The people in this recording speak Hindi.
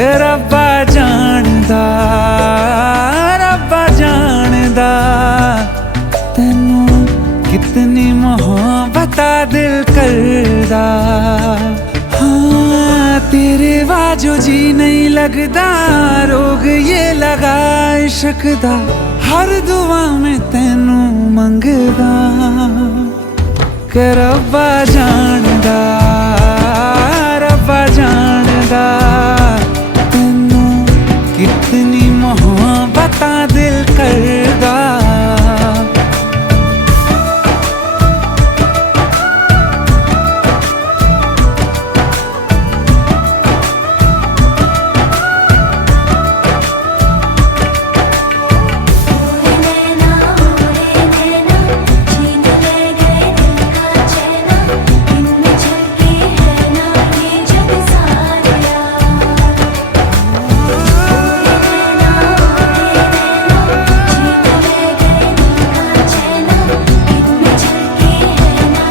के रब्बा जानदा तैनू कितनी मोहब्बत दिल करदा। हाँ तेरे बाजो जी नहीं लगदा, रोग ये लगा इश्क दा, हर दुआ में तैनू मंगदा। के रब्बा जानदा